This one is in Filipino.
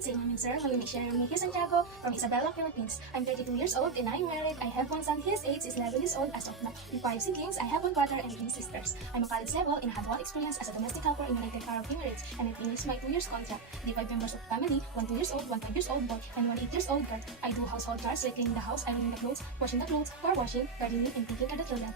Good evening, sir. My name is Sharon Miki Santiago from Isabela, Philippines. I'm 32 years old and I'm married. I have one son. His age is 11 years old as of now. With 5 siblings, I have one brother and 3 sisters. I'm a college level and had one experience as a domestic helper in the United Arab Emirates, and I finished my 2 years contract. The 5 members of family, one 2 years old, one 5 years old boy, and one 8 years old girl. I do household chores like cleaning the house, ironing the clothes, washing the clothes, car washing, gardening, and cooking at the children.